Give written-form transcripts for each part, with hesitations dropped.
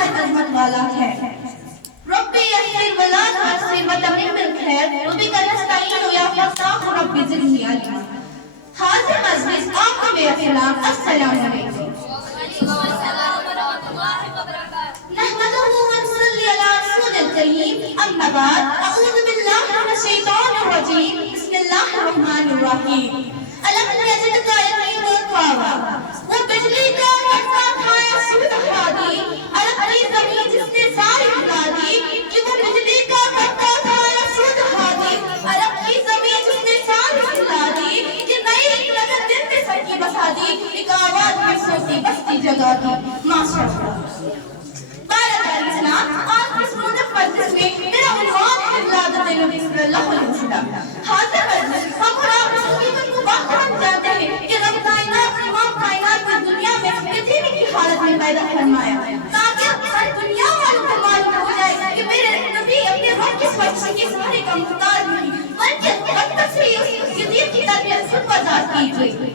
نہایت عظمت والا ہے۔ ربی یسر ولا تعسر وتمم بالخیر وبک نستعین یا فتاح رب زدنی علما۔ حاضر مجلس آپ کو میرا سلام، السلام علیکم۔ نحمده ونصلي على رسول الكريم، اما بعد، اعوذ باللہ من الشیطان الرجیم، بسم اللہ الرحمن الرحیم۔ الم یجدک یتیما فآویٰ، وہ بجلی کا کٹتا تھا یا سود ہادی، الم کی زمین جس نے ساری ہلا دی، کہ وہ بجلی کا کٹتا تھا یا سود ہادی، الم کی زمین جس نے ساری ہلا دی، کہ نئی ایک نظر دل میں سر کی بسا دی، ایک آواز میں سوتی بستی جگہ دی، ماشاء اللہ۔ آج اس مجھے مجلس میں میرا عنوان ہے ولادت نبی صلی اللہ علیہ وسلم۔ حاضر مجلس ہم اور آپ اس حقیقت کو بخوان جانتے ہیں کہ رب کائنات امام کائنات کی دنیا میں یتیمی کی حالت میں پیدا فرمایا تاکہ ہر دنیا والوں کو معلوم ہو جائے کہ میرے نبی اپنے رب کے بچے کے سارے کا محتاج نہیں بلکہ وقت سے اس یتیم کی تربیت خود بذات کیجیے۔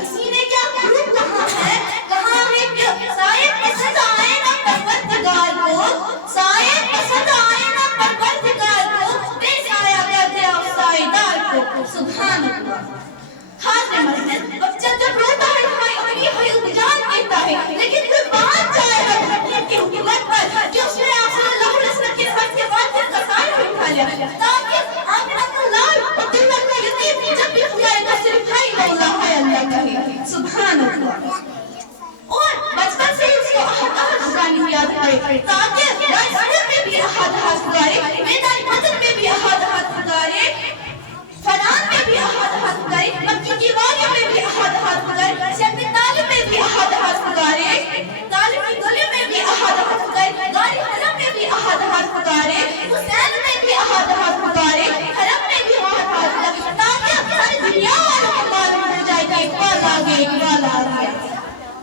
کسی نے کیا خوب کہا ہے کہ سائے پسند آئے نہ پروردگار کو، سائے پسند آئے نہ پروردگار کو، بے سایہ کر دے آپ سائے دار کو، سبحان اللہ۔ حاضر مجلس بچہ جب روتا ہے ہماری اپنی حیات جان دیتا ہے، لیکن کوئی بات جائے گا دھرنے کی حکومت پر کہ اس نے آپ صلی اللہ علیہ وسلم کے ساتھ کے بعد جس کا سائے کو اٹھا لیا تاکہ آمنہ کا لال اور دلت کا یتیم جب بھی خدای کا صرف ہے اللہ ہے اللہ کہے، سبحان اللہ۔ اور بچپن سے اس کو احد احد خزانی یاد کرے تاکہ رائسٹر میں بھی احد احد خدارے، میدان بدر میں بھی احد احد خدارے، فلان میں بھی احد احد خدارے، مکی کی واریوں میں بھی احد احد خدارے، شیخ طالب میں بھی احد احد خدارے، طالب کی گلی میں بھی احد احد خدارے، غاری حرم میں بھی احد احد خدارے، حسین میں بھی احد احد خدارے، حرم میں بھی احد احد خدارے، تاکہ ساری دنیا والوں کو معلوم ہو جائے کہ اقبال آگے اقبال آگے۔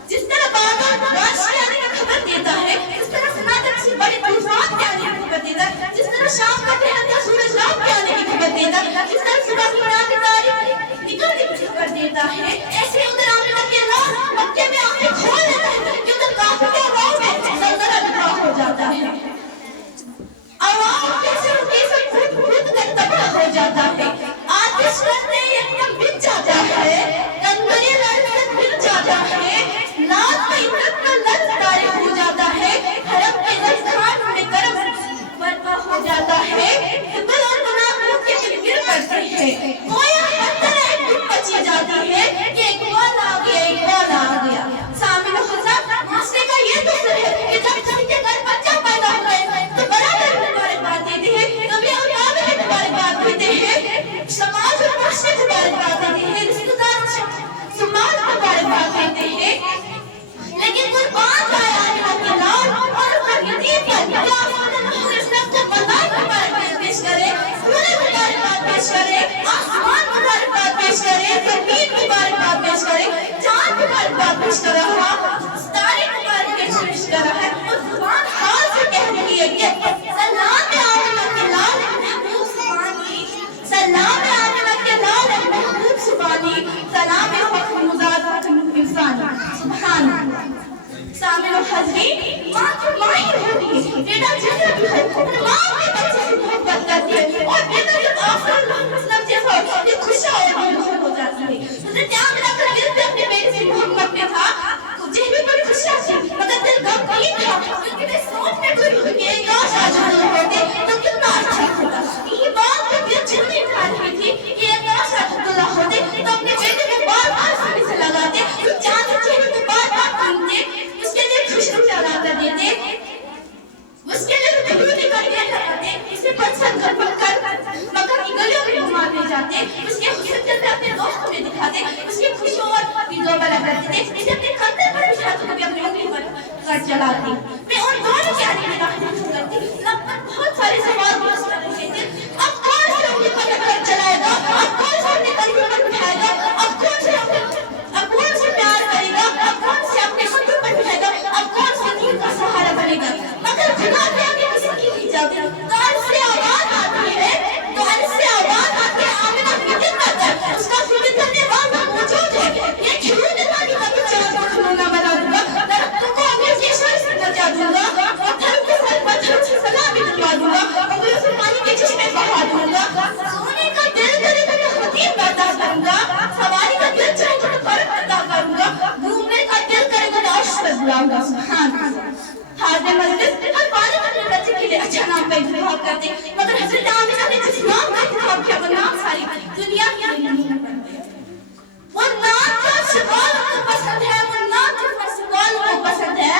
جس طرح بادل بارش کے آنے کی خبر دیتا ہے، جس طرح سناٹا کسی بڑے طوفان کے آنے کی خبر دیتا ہے، جس طرح شام کا ٹہلتا سورج رات کے آنے کی خبر دیتا ہے، جس طرح صبح کی رات تاریخ نکلنے کی خبر دیتا ہے، ایسے ادھر آمنہ کے لال مکے میں آنکھیں کھول لیتا ہے کہ ادھر کافر کے راہ میں زلزلہ برپا ہو جاتا ہے، عوام کیسے ان کی سے خود کر تباہ ہو جاتا ہے، آتش کرنے یکدم بچ جاتا ہے، کنگری لڑکت مل جاتا ہے، ناز میں عزت کا لفظ طارق ہو جاتا ہے، حرم کے نزدان میں کرم برپا ہو جاتا ہے، حبل اور منافق کے دل گر پڑتے ہیں، گویا ہر طرح ایک دن بچی جاتی ہے کہ اقبال آ گیا اقبال آ گیا۔ سامن و حضرت مسئلے کا یہ دوسر ہے کہ جب کسی کے گھر بچہ پیدا ہوئے تو برادر مبارکباد دیتے ہیں، نبی اور کعبہ مبارکباد دیتے ہیں، سماج اور معاشرے مبارکباد دیتے ہیں، رشتہ دار سماج مبارکباد دیتے ہیں، لیکن قربان جائے آمنہ کے لال اور اس پر یتیم پر کہ آپ صلی اللہ علیہ وسلم کو مدار مبارکباد پیش کرے، سورہ مبارکباد پیش کرے، آسمان مبارکباد پیش کرے، زمین مبارکباد پیش کرے، چاند مبارکباد پیش کر رہا، ستارے مبارک پیش کر رہا ہے، اور زبان حال سے کہہ رہی ہے کہ سلام آمنہ کے لال محبوب سبحانی، سلام آمنہ کے لال محبوب سبحانی، سلام فخر مزاد فخر انسانی، سبحان اللہ۔ سامن و حضرین ماں کی ماں ہی ہوتی ہے، بیٹا جیسا بھی ہو اپنے ماں کے بچے سے محبت کرتی ہے، اور بیٹا جب آپ صلی اللہ علیہ وسلم جیسا یہ خوشا اور محبت ہو جاتی ہے۔ حضرت آمنہ کا دل بھی اپنے بیٹے سے محبت میں تھا، جس بھی بڑی خوشا تھی مگر دل غمگین تھا، لیکن اس سوچ میں کوئی کہ کاش آج حضور ہوتے تو کتنا اچھا ہوتا۔ یہی بات کو دل چلنے اٹھا رہی تھی کہ کاش آج عبداللہ ہوتے تو اپنے بیٹے کو بار بار سینے سے لگاتے، چاند چہرے کو بار بار گھومتے، اس کے لیے خوشبو چلاتا دیتے، اس کے لیے درود کا ڈھیر لگاتے، اسے پسند کر مکہ کی گلیوں میں گھماتے جاتے، اس کے حسن جلوے اپنے دوستوں میں دکھاتے، اس کی خوشیوں اور ویڈیو بنا کرتے تھے، اسے اپنے کندھے پر بٹھاتے ہوئے اپنی انگلی پر کر چلاتے۔ میں ان دونوں کے آنے میں داخل نہیں کرتی، لب پر بہت سارے سوال پوچھ کر رہے تھے، اب کون سے انگلی پر کر چلائے گا، اب کون سے اپنے کندھے پر بٹھائے گا، اب کون سے پیار کرے گا، اب کون سے اپنے کندھے پر بٹھائے گا، اب کون سے دین کا سہارا بنے گا، مگر خدا سبحان اللہ. حاضر مجلس ہر والد اپنے بچے کے لیے اچھا نام کا انتخاب کرتے مگر حضرت آمنہ نے جس نام کا انتخاب کیا وہ نام ساری دنیا کی نہیں بنتے. وہ نام جو شغال کو پسند ہے وہ نام جو شغال کو پسند ہے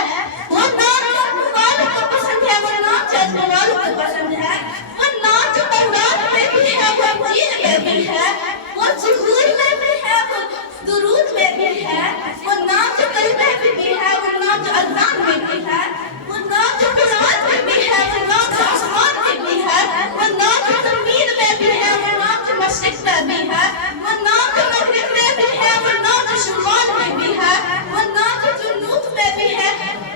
وہ نام جو شغال کو پسند ہے وہ نام جو شغال کو پسند ہے وہ نام جو اولاد میں بھی ہے وہ انجیل میں بھی ہے وہ ظہور میں بھی ہے وہ درود میں بھی ہے وہ نام جو کلمہ میں بھی ہے وہ نام جو اذان میں بھی ہے وہ نام جو قرآن میں بھی ہے وہ نام جو آسمان میں بھی ہے وہ نام جو زمین میں بھی ہے وہ نام جو مشرق میں بھی ہے وہ نام جو مغرب میں بھی ہے وہ نام جو شمال میں بھی ہے وہ نام جو جنوب میں بھی ہے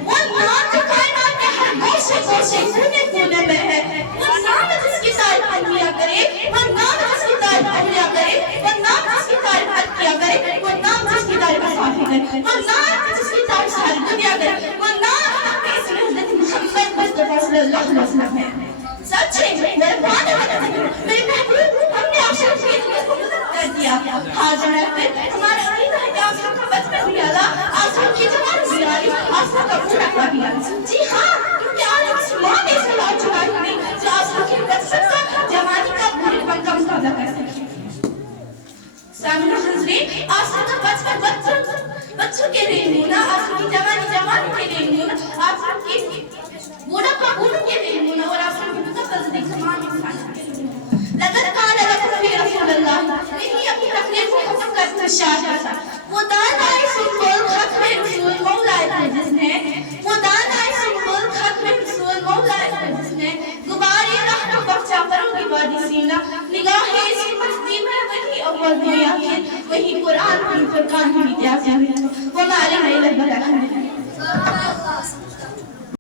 وہ نام جو کائنات کے ہر گوشے گوشے کونے کونے میں ہے وہ نام جس کی تعریف انبیاء کرے وہ نام جس کی تعریف اولیاء کرے وہ نام جس کی تعریف اتقیاء کرے وہ نام جس کی تعریف صافی کرے وہ نام جس کی تعریف ساری دنیا کرے وہ نام اس میں حضرت محمد مصطفیٰ صلی اللہ علیہ وسلم ہے. سچ ہے میرے میرے محبوب ہم نے آپ سے کر دیا. حاضر محفل ہمارا عقیدہ ہے کہ آپ کا بچپن بھی اعلیٰ آسمان کی جوان بھی اعلیٰ آسمان کا بڑھاپا بھی اعلیٰ. جی ہاں کیونکہ آج اس ماں نے اس کا چڑھائی ہوئی جو آسمان کی بچپن کا جوانی کا پورے پن کا مقابلہ کر سکے. سامنے حضرین آسمان کا بچپن بچوں کے لیے ہونا آسمان کی جوانی کے لیے ہونا آسمان کی بوڑھاپا بوڑھوں کے لیے ہونا اور آسمان کی متقل زمان انسان کے لیے ہونا. لقد كان لكم في رسول الله نہیں اپنی تقریر کو ختم کرنا شاہد تھا. وہ دانائی سنبول ختم رسول مولا جس نے وہ دانائی سنبول ختم رسول مولا جس نے غباری رحم بخشا کروں کی وادی سینا نگاہ اس کی مستی میں وہی اول وہی آخر وہی قرآن کی فرقان کی اتیاز ہے وہ مارے نہیں لگ بڑا ہے.